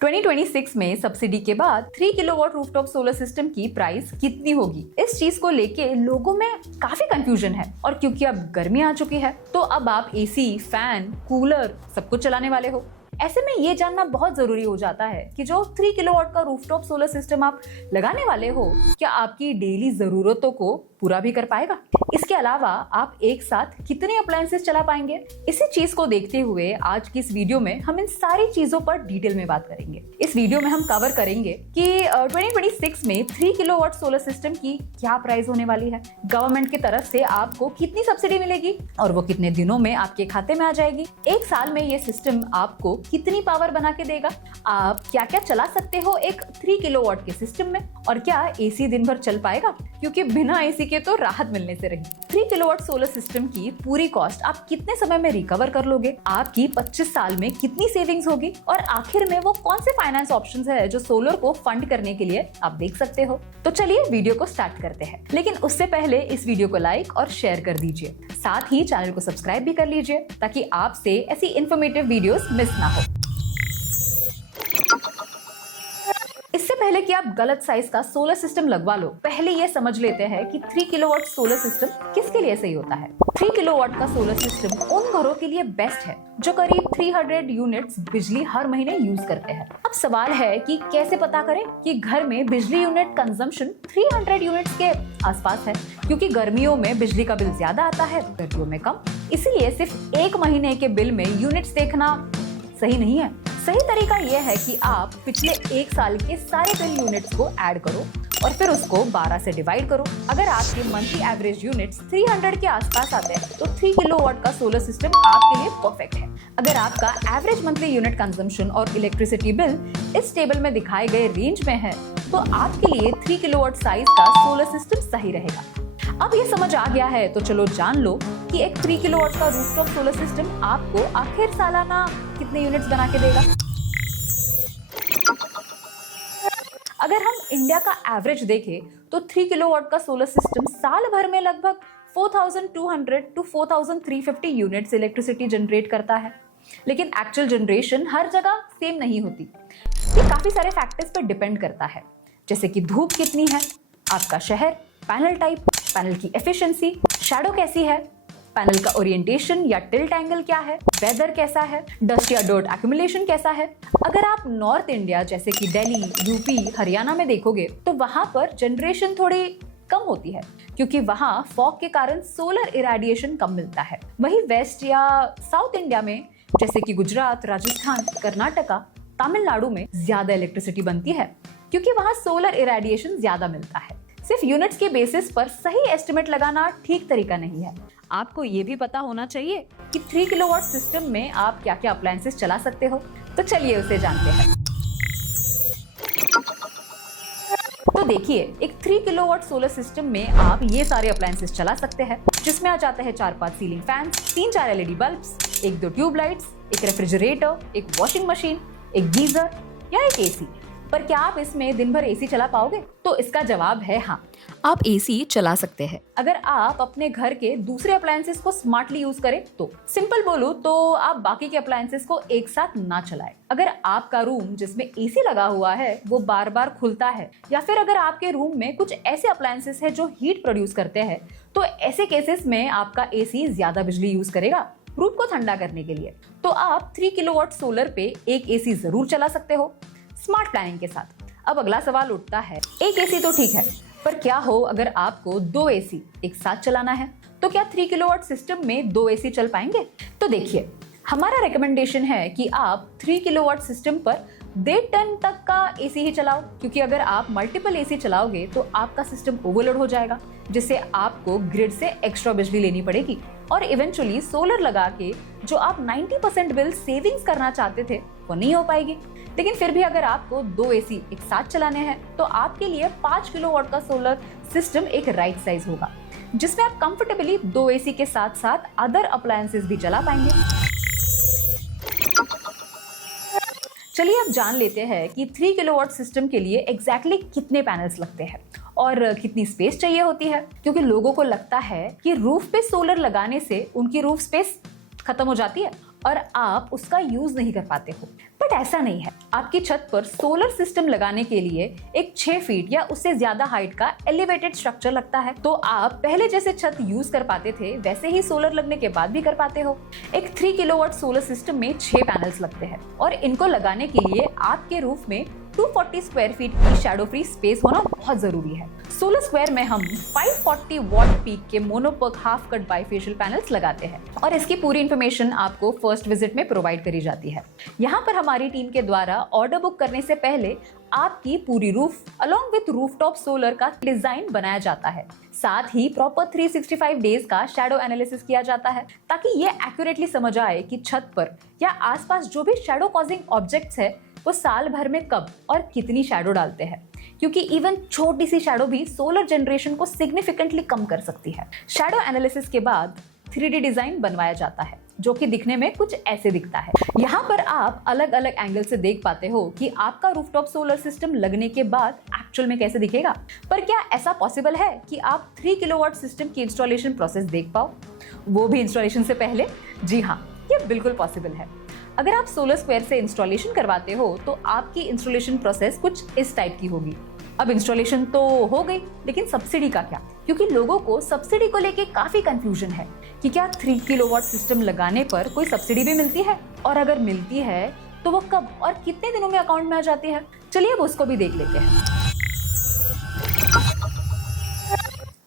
2026 में सब्सिडी के बाद 3 किलोवाट रूफटॉप सोलर सिस्टम की प्राइस कितनी होगी, इस चीज को लेके लोगों में काफी कंफ्यूजन है। और क्योंकि अब गर्मी आ चुकी है तो अब आप एसी, फैन, कूलर सब कुछ चलाने वाले हो। ऐसे में ये जानना बहुत जरूरी हो जाता है कि जो 3 किलोवाट का रूफटॉप सोलर सिस्टम आप लगाने वाले हो, क्या आपकी डेली जरूरतों को पूरा भी कर पाएगा। इसके अलावा आप एक साथ कितने अप्लायंसेस चला पाएंगे, इसी चीज को देखते हुए आज की इस वीडियो में हम इन सारी चीजों पर डिटेल में बात करेंगे। इस वीडियो में हम कवर करेंगे कि 2026 में 3 किलोवाट सोलर सिस्टम की क्या प्राइस होने वाली है, गवर्नमेंट की तरफ से आपको कितनी सब्सिडी मिलेगी और वो कितने दिनों में आपके खाते में आ जाएगी, एक साल में ये सिस्टम आपको कितनी पावर बना के देगा, आप क्या क्या चला सकते हो एक 3 किलोवाट के सिस्टम में, और क्या एसी दिन भर चल पाएगा, क्योंकि बिना एसी के तो राहत मिलने से रही। 3 किलोवाट सोलर सिस्टम की पूरी कॉस्ट आप कितने समय में रिकवर कर लोगे, आपकी 25 साल में कितनी सेविंग्स होगी, और आखिर में वो कौन से फाइनेंस ऑप्शंस है जो सोलर को फंड करने के लिए आप देख सकते हो। तो चलिए वीडियो को स्टार्ट करते हैं, लेकिन उससे पहले इस वीडियो को लाइक और शेयर कर दीजिए, साथ ही चैनल को सब्सक्राइब भी कर लीजिए ताकि आपसे ऐसी इन्फॉर्मेटिव वीडियोस मिस ना हो। इससे पहले कि आप गलत साइज का सोलर सिस्टम लगवा लो, पहले ये समझ लेते हैं कि 3 किलोवाट सोलर सिस्टम किसके लिए सही होता है। 3 किलोवाट का सोलर सिस्टम उन घरों के लिए बेस्ट है जो करीब 300 यूनिट्स बिजली हर महीने यूज करते हैं। अब सवाल है कि कैसे पता करें कि घर में बिजली यूनिट कंजम्पशन 300 यूनिट्स के आसपास है, क्योंकि गर्मियों में बिजली का बिल ज्यादा आता है, सर्दियों में कम। इसीलिए सिर्फ एक महीने के बिल में यूनिट्स देखना सही नहीं है। सही तरीका यह है कि आप पिछले एक साल के सारे बिल यूनिट्स को ऐड करो और फिर उसको 12 से डिवाइड करो। अगर आपके मंथली एवरेज यूनिट्स 300 के आसपास आते हैं तो 3 किलोवाट का सोलर सिस्टम आपके लिए परफेक्ट है। अगर आपका एवरेज मंथली यूनिट कंजम्पशन और इलेक्ट्रिसिटी बिल इस टेबल में दिखाए गए रेंज में है तो आपके लिए 3 किलोवाट साइज का सोलर सिस्टम सही रहेगा। अब ये समझ आ गया है तो चलो जान लो कि एक 3 किलोवाट का रूफटॉप सोलर सिस्टम आपको आखिर सालाना कितने यूनिट्स बना के देगा। अगर हम इंडिया का एवरेज देखें तो 3 किलोवाट का सोलर सिस्टम साल भर में लगभग 4200 टू 4350 यूनिट्स इलेक्ट्रिसिटी जनरेट करता है, लेकिन एक्चुअल जनरेशन हर जगह सेम नहीं होती। ये काफी सारे फैक्टर्स पर डिपेंड करता है, जैसे कि धूप कितनी है, आपका शहर, पैनल टाइप, पैनल की एफिशिएंसी, शैडो कैसी है, पैनल का ओरिएंटेशन या टिल्ट एंगल क्या है, वेदर कैसा है, डस्ट या डर्ट एक्यूमुलेशन कैसा है। अगर आप नॉर्थ इंडिया जैसे कि दिल्ली, यूपी, हरियाणा में देखोगे तो वहां पर जनरेशन थोड़ी कम होती है, क्योंकि वहां फॉग के कारण सोलर इरेडिएशन कम मिलता है। वहीं वेस्ट या साउथ इंडिया में जैसे कि गुजरात, राजस्थान, कर्नाटका, तमिलनाडु में ज्यादा इलेक्ट्रिसिटी बनती है, क्योंकि वहां सोलर इरेडिएशन ज्यादा मिलता है। सिर्फ यूनिट्स के बेसिस पर सही एस्टिमेट लगाना ठीक तरीका नहीं है। आपको ये भी पता होना चाहिए कि 3 किलोवाट सिस्टम में आप क्या क्या अप्लायंसेस चला सकते हो। तो चलिए उसे जानते हैं। तो देखिए, एक 3 किलोवाट सोलर सिस्टम में आप ये सारे अप्लायंसेस चला सकते हैं, जिसमें आ जाते हैं 4-5 ceiling fans, 3-4 LED bulbs, 1-2 tubelights, एक रेफ्रिजरेटर, एक वॉशिंग मशीन, एक गीजर या एक एसी। पर क्या आप इसमें दिन भर एसी चला पाओगे? तो इसका जवाब है हाँ, आप एसी चला सकते हैं अगर आप अपने घर के दूसरे अप्लायंसेस को स्मार्टली यूज करें तो। सिंपल बोलूं तो आप बाकी के अप्लायंसेस को एक साथ ना चलाएं। अगर आपका रूम जिसमें एसी लगा हुआ है वो बार बार खुलता है, या फिर अगर आपके रूम में कुछ ऐसे अप्लायंसेस है जो हीट प्रोड्यूस करते हैं, तो ऐसे केसेस में आपका एसी ज्यादा बिजली यूज करेगा रूम को ठंडा करने के लिए। तो आप 3 किलोवाट सोलर पे एक एसी जरूर चला सकते हो स्मार्ट प्लानिंग के साथ। अब अगला सवाल उठता है, एक एसी तो ठीक है, पर क्या हो अगर आपको 2 एसी एक साथ चलाना है, तो क्या 3 किलोवाट सिस्टम में 2 एसी चल पाएंगे? तो देखिए, हमारा रिकमेंडेशन है कि आप 3 किलोवाट सिस्टम पर 1.5 टन तक का एसी ही चलाओ, क्योंकि अगर आप मल्टीपल एसी चलाओगे तो आपका सिस्टम ओवरलोड हो जाएगा, जिससे आपको ग्रिड से एक्स्ट्रा बिजली लेनी पड़ेगी और इवेंचुअली सोलर लगा के जो आप 90% बिल सेविंग्स करना चाहते थे वो नहीं हो पाएगी। लेकिन फिर भी अगर आपको 2 एसी एक साथ चलाने हैं तो आपके लिए 5 किलोवाट का सोलर सिस्टम एक राइट साइज होगा, जिसमें आप कंफर्टेबली 2 एसी के साथ साथ अदर अप्लायंसेस भी चला पाएंगे। चलिए अब जान लेते हैं कि 3 किलोवाट सिस्टम के लिए एग्जैक्टली कितने पैनल्स लगते हैं और कितनी स्पेस चाहिए होती है, क्योंकि लोगों को लगता है कि रूफ पे सोलर लगाने से उनकी रूफ स्पेस खत्म हो जाती है और आप उसका यूज नहीं कर पाते हो। बट ऐसा नहीं है, आपकी छत पर सोलर सिस्टम लगाने के लिए एक 6 फीट या उससे ज्यादा हाइट का एलिवेटेड स्ट्रक्चर लगता है। तो आप पहले जैसे छत यूज कर पाते थे वैसे ही सोलर लगने के बाद भी कर पाते हो। एक 3 किलोवाट सोलर सिस्टम में 6 पैनल्स लगते हैं और इनको लगाने के लिए आपके रूफ में 240 स्क्वायर फीट की शैडो फ्री स्पेस होना बहुत जरूरी है। सोलर स्क्वायर में हम 540 वॉट पीक के mono PERC half cut bifacial panels लगाते हैं और इसकी पूरी इन्फॉर्मेशन आपको फर्स्ट विजिट में प्रोवाइड करी जाती है। यहाँ पर हमारी टीम के द्वारा ऑर्डर बुक करने से पहले आपकी पूरी roof along with rooftop solar का डिजाइन बनाया जाता है। साथ ही प्रॉपर 365 डेज का शैडो एनालिसिस किया जाता है ताकि ये एक्यूरेटली समझ आए कि छत पर या आसपास जो भी शैडो कॉजिंग ऑब्जेक्ट्स है वो साल भर में कब और कितनी शैडो डालते हैं, क्योंकि इवन छोटी सी शैडो भी सोलर जनरेशन को सिग्निफिकेंटली कम कर सकती है। शैडो एनालिसिस के बाद 3D डिजाइन बनवाया जाता है जो कि दिखने में कुछ ऐसे दिखता है। यहाँ पर आप अलग अलग एंगल से देख पाते हो कि आपका रूफटॉप सोलर सिस्टम लगने के बाद एक्चुअल में कैसे दिखेगा। पर क्या ऐसा पॉसिबल है कि आप 3 किलोवाट सिस्टम की इंस्टॉलेशन प्रोसेस देख पाओ, वो भी इंस्टॉलेशन से पहले? जी हाँ, ये बिल्कुल पॉसिबल है। अगर आप सोलर स्क्वायर से इंस्टॉलेशन करवाते हो तो आपकी इंस्टॉलेशन प्रोसेस कुछ इस टाइप की होगी। अब इंस्टॉलेशन तो हो गई, लेकिन सब्सिडी का क्या? क्योंकि लोगों को सब्सिडी को लेके काफी कंफ्यूजन है कि क्या 3 किलोवाट सिस्टम लगाने पर कोई सब्सिडी भी मिलती है, और अगर मिलती है तो वो कब और कितने दिनों में अकाउंट में आ जाती है। चलिए अब उसको भी देख लेते हैं।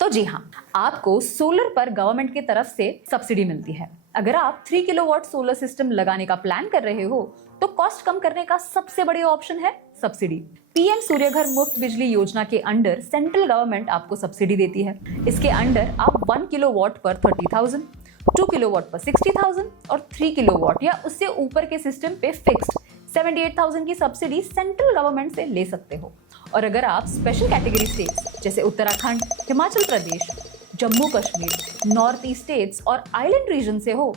तो जी हाँ, आपको सोलर पर गवर्नमेंट की तरफ से सब्सिडी मिलती है। अगर आप 3 किलोवाट सोलर सिस्टम लगाने का प्लान कर रहे हो तो कॉस्ट कम करने का सबसे बढ़िया ऑप्शन है सब्सिडी। पीएम सूर्यघर मुफ्त बिजली योजना के अंडर सेंट्रल गवर्नमेंट आपको सब्सिडी देती है। इसके अंडर आप 1 किलोवाट पर 30,000, 2 किलोवाट पर 60,000 और 3 किलोवाट या उससे ऊपर के सिस्टम पे फिक्स्ड 78,000 की सब्सिडी सेंट्रल गवर्नमेंट से ले सकते हो। और अगर आप स्पेशल कैटेगरी स्टेट्स जैसे Uttarakhand, Himachal Pradesh, Jammu Kashmir, north east states और आइलैंड रीजन से हो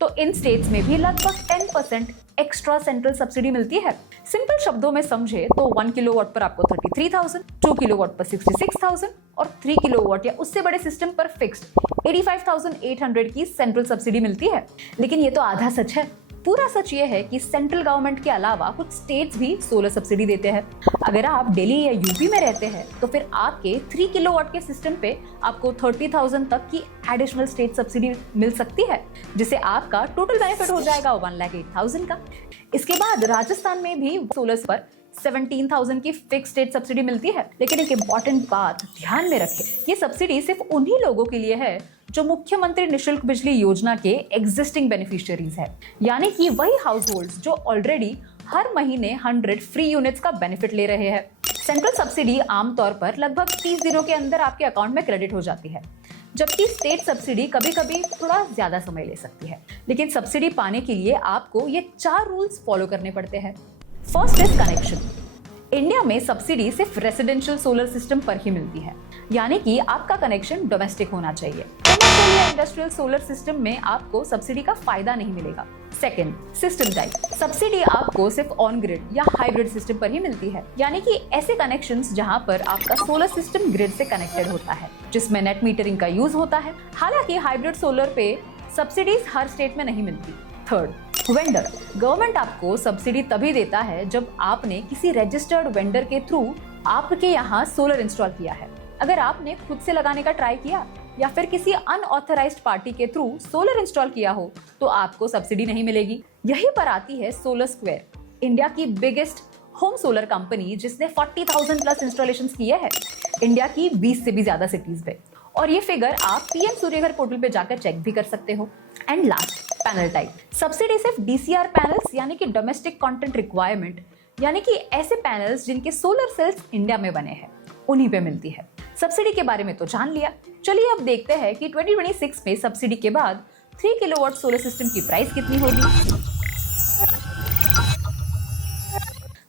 तो इन स्टेट्स में भी लगभग 10% एक्स्ट्रा सेंट्रल सब्सिडी मिलती है। सिंपल शब्दों में समझे तो 1 किलोवाट पर आपको 33,000, 2 किलोवाट पर 66,000 और 3 किलोवाट या उससे बड़े सिस्टम पर फिक्स्ड 85,800 की सेंट्रल सब्सिडी मिलती है। लेकिन ये तो आधा सच है। पूरा सच ये है कि सेंट्रल गवर्नमेंट के अलावा कुछ स्टेट्स भी सोलर सब्सिडी देते हैं। अगर आप दिल्ली या यूपी में रहते हैं तो फिर आपके 3 किलोवाट के सिस्टम पे आपको 30,000 तक की एडिशनल स्टेट सब्सिडी मिल सकती है, जिससे आपका टोटल बेनिफिट हो जाएगा 1,08,000 का। इसके बाद राजस्थान में भी सोलर पर 17,000 की फिक्स स्टेट सब्सिडी मिलती है। लेकिन एक इम्पॉर्टेंट बात ध्यान में रखें, ये सब्सिडी सिर्फ उन्हीं लोगों के लिए है जो मुख्यमंत्री निशुल्क बिजली योजना के एग्जिस्टिंग बेनिफिशियरीज है, यानी कि वही हाउस होल्ड्स जो ऑलरेडी हर महीने 100 फ्री यूनिट्स का बेनिफिट ले रहे हैं। सेंट्रल सब्सिडी आमतौर पर लगभग 30 दिनों के अंदर आपके अकाउंट में क्रेडिट हो जाती है, जबकि स्टेट सब्सिडी कभी कभी थोड़ा ज्यादा समय ले सकती है। लेकिन सब्सिडी पाने के लिए आपको ये 4 रूल्स फॉलो करने पड़ते हैं। First is connection. इंडिया में सब्सिडी सिर्फ रेसिडेंशियल सोलर सिस्टम पर ही मिलती है, यानी कि आपका कनेक्शन डोमेस्टिक होना चाहिए। कमर्शियल या इंडस्ट्रियल सोलर सिस्टम में आपको सब्सिडी का फायदा नहीं मिलेगा। Second, system type. सब्सिडी आपको सिर्फ ऑन ग्रिड या हाइब्रिड सिस्टम पर ही मिलती है, यानी कि ऐसे कनेक्शंस जहां पर आपका सोलर सिस्टम ग्रिड से कनेक्टेड होता है, जिसमें नेट मीटरिंग का यूज होता है। हालांकि हाइब्रिड सोलर पे सब्सिडीज हर स्टेट में नहीं मिलती। Third, vendor. गवर्नमेंट आपको सब्सिडी तभी देता है जब आपने किसी रजिस्टर्ड वेंडर के थ्रू आपके यहाँ सोलर इंस्टॉल किया है। अगर आपने खुद से लगाने का ट्राई किया या फिर किसी अनऑथराइज्ड पार्टी के थ्रू सोलर इंस्टॉल किया हो तो आपको सब्सिडी नहीं मिलेगी। यही पर आती है सोलर स्क्वायर, इंडिया की बिगेस्ट होम सोलर कंपनी, जिसने 40,000 प्लस इंस्टॉलेशन किए हैं इंडिया की 20 से भी ज्यादा सिटीज पे। और ये फिगर आप पीएम सूर्यघर पोर्टल पे जाकर चेक भी कर सकते हो। And last, panel type. Subsidy सिर्फ डीसीआर पैनल्स यानी कि डोमेस्टिक कंटेंट रिक्वायरमेंट, यानी कि ऐसे पैनल्स जिनके सोलर सेल्स इंडिया में बने हैं, उन्हीं पे मिलती है। सब्सिडी के बारे में तो जान लिया, चलिए अब देखते हैं कि 2026 में सब्सिडी के बाद 3 किलोवाट सोलर सिस्टम की प्राइस कितनी होगी।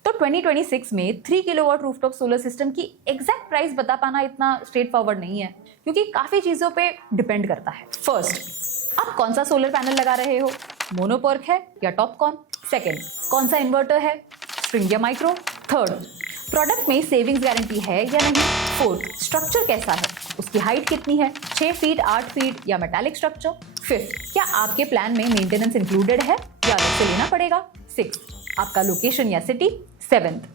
तो 2026 में 3 किलोवाट रूफटॉप सोलर सिस्टम की एग्जैक्ट प्राइस बता पाना इतना स्ट्रेट फॉरवर्ड नहीं है, क्योंकि काफी चीजों पे डिपेंड करता है। फर्स्ट, आप कौन सा सोलर पैनल लगा रहे हो, मोनोपर्क है या टॉपकॉन। सेकंड, कौन सा इन्वर्टर है, स्प्रिंग या माइक्रो। थर्ड, प्रोडक्ट में सेविंग्स गारंटी है या नहीं। फोर्थ, स्ट्रक्चर कैसा है, उसकी हाइट कितनी है, 6 फीट, 8 फीट या मेटालिक स्ट्रक्चर। 5th, क्या आपके प्लान में मेंटेनेंस इंक्लूडेड है या अलग से लेना पड़ेगा? 6th, आपका लोकेशन या सिटी। 7th,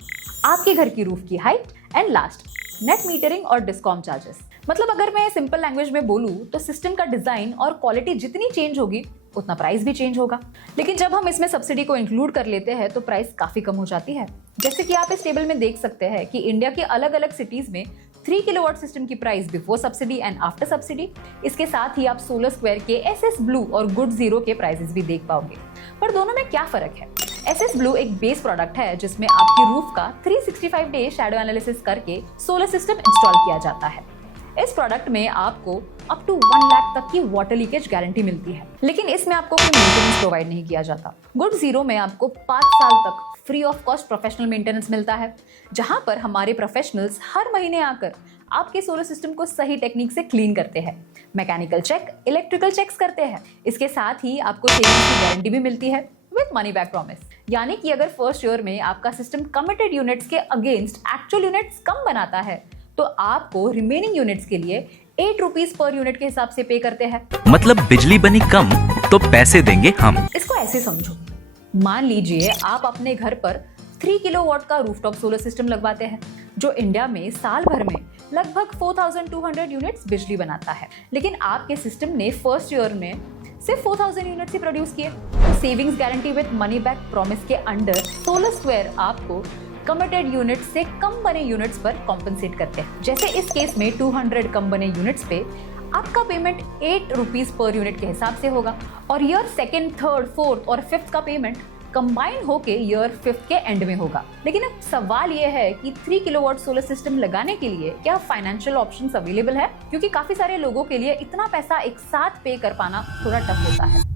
आपके घर की रूफ की height. And last, net metering और डिस्कॉम चार्जेस। मतलब अगर मैं सिंपल लैंग्वेज में बोलूं तो सिस्टम का डिजाइन और क्वालिटी जितनी चेंज होगी उतना प्राइस भी चेंज होगा। लेकिन जब हम इसमें सब्सिडी को इंक्लूड कर लेते हैं तो प्राइस काफी कम हो जाती है। जैसे कि आप इस टेबल में देख सकते हैं कि इंडिया के अलग अलग सिटीज में 3 किलोवाट सिस्टम की price before subsidy and after subsidy. इसके साथ ही आप सोलर स्क्वायर के SS ब्लू और गुड जीरो के प्राइसेस भी देख पाओगे। पर दोनों में क्या फर्क है? SS ब्लू एक बेस प्रोडक्ट है जिसमें आपकी रूफ का 365 डे शैडो एनालिसिस करके सोलर सिस्टम इंस्टॉल किया जाता है। इस प्रोडक्ट में आपको अप टू 1 लाख तक की वाटर लीकेज गारंटी मिलती है, लेकिन इसमें आपको कोई मेंटेनेंस प्रोवाइड नहीं किया जाता। गुड जीरो में आपको 5 साल तक free of cost professional maintenance मिलता है, जहां पर हमारे प्रोफेशनल्स हर महीने आकर आपके सोलर सिस्टम को सही टेक्निक से क्लीन करते हैं, मैकेनिकल चेक, इलेक्ट्रिकल चेक्स करते हैं। इसके साथ ही आपको सेविंग की गारंटी भी मिलती है विद मनी बैक प्रॉमिस। यानी कि अगर फर्स्ट ईयर में आपका सिस्टम कमिटेड यूनिट्स के अगेंस्ट एक्चुअल यूनिट्स कम बनाता है तो आपको रिमेनिंग यूनिट्स के लिए 8 रुपीज पर यूनिट के हिसाब से पे करते हैं। मतलब बिजली बनी कम तो पैसे देंगे हम। इसको ऐसे समझो, मान लीजिए आप अपने घर पर 3 किलोवाट का रूफटॉप सोलर सिस्टम लगवाते हैं जो इंडिया में साल भर में लगभग 4200 यूनिट्स बिजली बनाता है, लेकिन आपके सिस्टम ने फर्स्ट ईयर में सिर्फ 4000 यूनिट्स ही प्रोड्यूस किए। तो savings guarantee with money back promise के अंडर सोलर स्क्वायर आपको कमिटेड यूनिट्स से कम बने यूनिट्स पर कॉम्पनसेट करते हैं। जैसे इस केस में 200 कम बने यूनिट्स पे आपका पेमेंट 8 रुपीज पर यूनिट के हिसाब से होगा और ईयर 2nd, 3rd, 4th और 5th का पेमेंट कंबाइन होके ईयर 5th के एंड में होगा। लेकिन अब सवाल ये है कि 3 किलोवाट सोलर सिस्टम लगाने के लिए क्या फाइनेंशियल ऑप्शंस अवेलेबल है? क्योंकि काफी सारे लोगों के लिए इतना पैसा एक साथ पे कर पाना थोड़ा टफ होता है।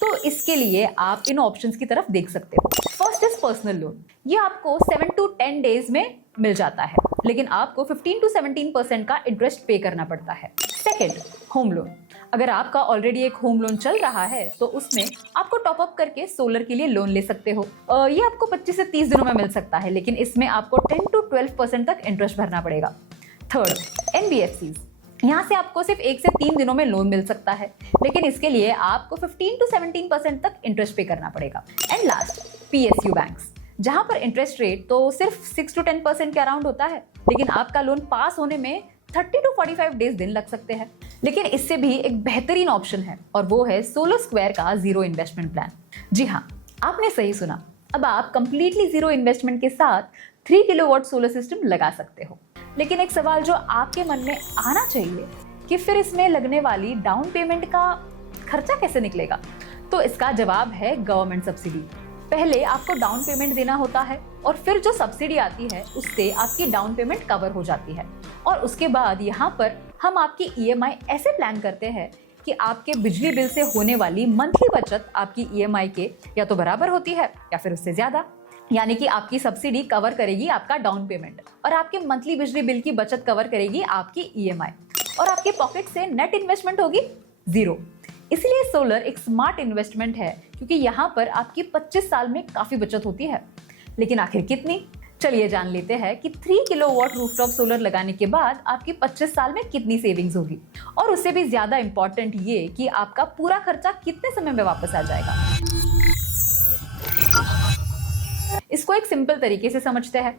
तो इसके लिए आप इन ऑप्शंस की तरफ देख सकते हो। First is personal loan. ये आपको 7 to 10 डेज में मिल जाता है, लेकिन आपको 15 to 17% का इंटरेस्ट पे करना पड़ता है। Second, home loan. अगर आपका ऑलरेडी एक होम लोन चल रहा है तो उसमें आपको टॉप अप करके सोलर के लिए लोन ले सकते हो। ये आपको 25 से 30 दिनों में मिल सकता है, लेकिन इसमें आपको 10 to 12% तक इंटरेस्ट भरना पड़ेगा। Third, NBFCs। यहाँ से आपको सिर्फ 1 से 3 दिनों में लोन मिल सकता है, लेकिन इसके लिए आपको 15 to 17% तक इंटरेस्ट पे करना पड़ेगा। एंड लास्ट, PSU बैंक्स, जहां पर इंटरेस्ट रेट तो सिर्फ 6 to 10% के अराउंड होता है, लेकिन आपका लोन पास होने में 30 to 45 डेज दिन लग सकते हैं। लेकिन इससे भी एक बेहतरीन ऑप्शन है और वो है सोलर स्क्वायर का जीरो इन्वेस्टमेंट प्लान। जी हाँ, आपने सही सुना। अब आप कंप्लीटली जीरो इन्वेस्टमेंट के साथ 3 किलोवाट सोलर सिस्टम लगा सकते हो। लेकिन एक सवाल जो आपके मन में आना चाहिए कि फिर इसमें लगने वाली डाउन पेमेंट का खर्चा कैसे निकलेगा? तो इसका जवाब है गवर्नमेंट सब्सिडी। पहले आपको डाउन पेमेंट देना होता है और फिर जो सब्सिडी आती है उससे आपकी डाउन पेमेंट कवर हो जाती है। और उसके बाद यहाँ पर हम आपकी EMI ऐसे प्लान करते हैं कि आपके बिजली बिल से होने वाली मंथली बचत आपकी EMI के या तो बराबर होती है या फिर उससे ज्यादा। यानी कि आपकी सब्सिडी कवर करेगी आपका डाउन पेमेंट और आपके मंथली बिजली बिल की बचत कवर करेगी आपकी EMI, और आपके पॉकेट से नेट इन्वेस्टमेंट होगी 0। इसलिए सोलर एक स्मार्ट इन्वेस्टमेंट है क्योंकि यहाँ पर आपकी 25 साल में काफी बचत होती है। लेकिन आखिर कितनी? चलिए जान लेते हैं कि 3 किलोवाट रूफटॉप सोलर लगाने के बाद आपकी 25 साल में कितनी सेविंग्स होगी, और उससे भी ज्यादा इंपॉर्टेंट ये कि आपका पूरा खर्चा कितने समय में वापस आ जाएगा। इसको एक सिंपल तरीके से समझते हैं।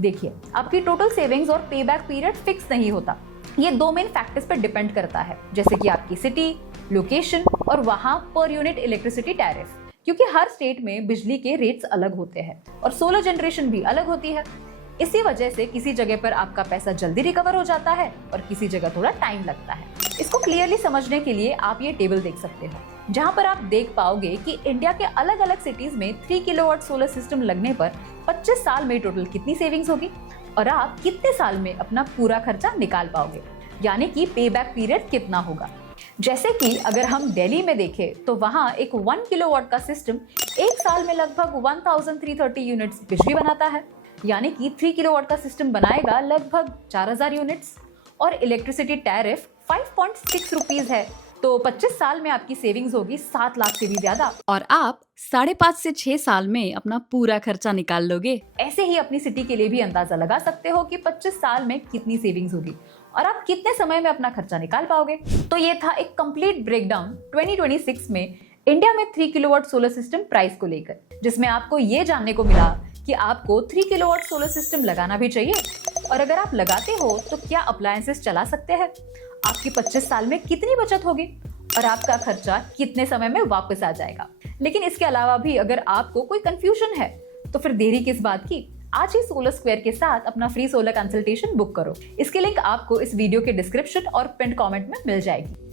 देखिए, आपकी टोटल सेविंग्स और पे बैक पीरियड फिक्स नहीं होता। ये 2 मेन फैक्टर्स पर डिपेंड करता है, जैसे कि आपकी सिटी, लोकेशन और वहां पर यूनिट इलेक्ट्रिसिटी टैरिफ, क्योंकि हर स्टेट में बिजली के रेट्स अलग होते हैं और सोलर जनरेशन भी अलग होती है। इसी वजह से किसी जगह पर आपका पैसा जल्दी रिकवर हो जाता है और किसी जगह थोड़ा टाइम लगता है। इसको क्लियरली समझने के लिए आप ये टेबल देख सकते हो, जहां पर आप देख पाओगे कि इंडिया के अलग अलग सिटीज में 3 किलोवाट सोलर सिस्टम लगने पर 25 साल में टोटल कितनी सेविंग्स होगी और आप कितने साल में अपना पूरा खर्चा निकाल पाओगे, यानी कि पे बैक पीरियड कितना होगा। जैसे कि अगर हम दिल्ली में देखें तो वहां एक 1 किलोवाट का सिस्टम एक साल में लगभग 1330 यूनिट्स बिजली बनाता है, यानी कि 3 किलोवाट का सिस्टम बनाएगा लगभग 4000 यूनिट्स, और इलेक्ट्रिसिटी टैरिफ 5.6 रुपीज है। तो 25 साल में आपकी सेविंग्स होगी 7 लाख से भी ज्यादा, और आप 5.5 से 6 साल में अपना पूरा खर्चा निकाल लोगे। ऐसे ही अपनी सिटी के लिए भी अंदाजा लगा सकते हो कि 25 साल में कितनी सेविंग्स होगी और आप कितने समय में अपना खर्चा निकाल पाओगे। तो ये था एक कंप्लीट ब्रेकडाउन 2026 में इंडिया में 3 किलोवाट सोलर सिस्टम प्राइस को लेकर, जिसमें आपको ये जानने को मिला कि आपको 3 किलोवाट सोलर सिस्टम लगाना भी चाहिए, और अगर आप लगाते हो तो क्या अप्लायंसेस चला सकते हैं, आपकी 25 साल में कितनी बचत होगी और आपका खर्चा कितने समय में वापस आ जाएगा। लेकिन इसके अलावा भी अगर आपको कोई कंफ्यूजन है तो फिर देरी किस बात की, आज ही सोलर स्क्वायर के साथ अपना फ्री सोलर कंसल्टेशन बुक करो। इसकी लिंक आपको इस वीडियो के डिस्क्रिप्शन और पिन कमेंट में मिल जाएगी।